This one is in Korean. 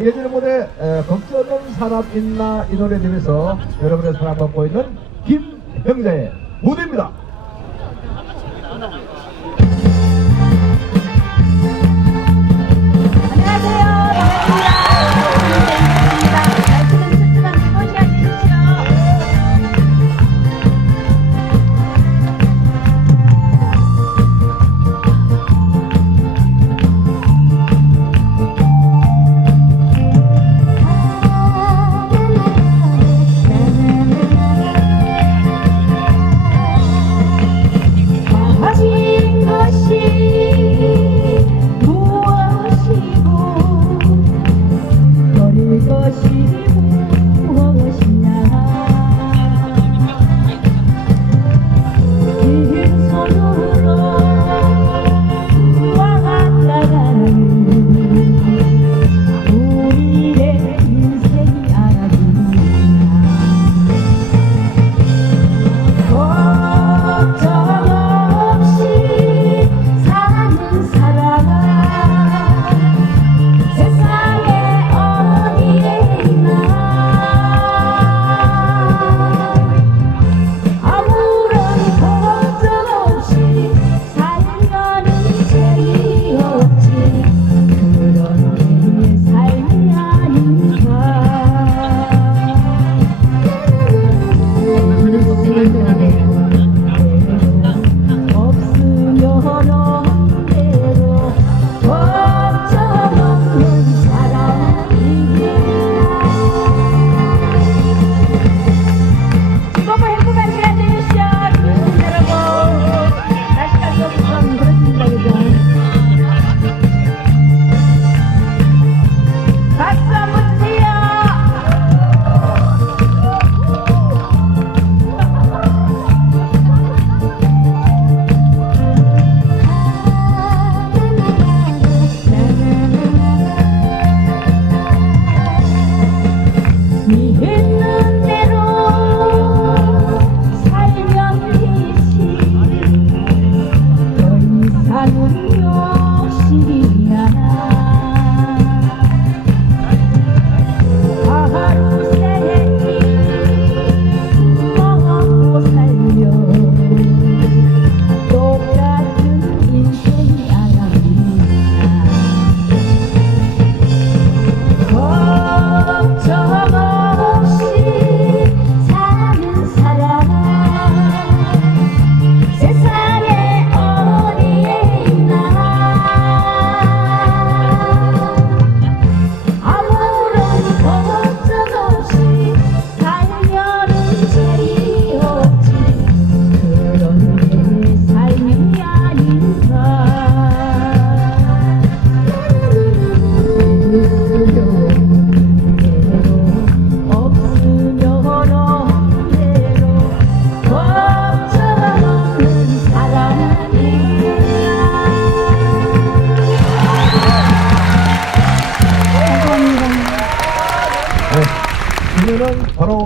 예전에 걱정하는 사람 있나 이 노래 들에서 여러분의 사랑 받고 있는 김형자의 무대입니다. 이런 바로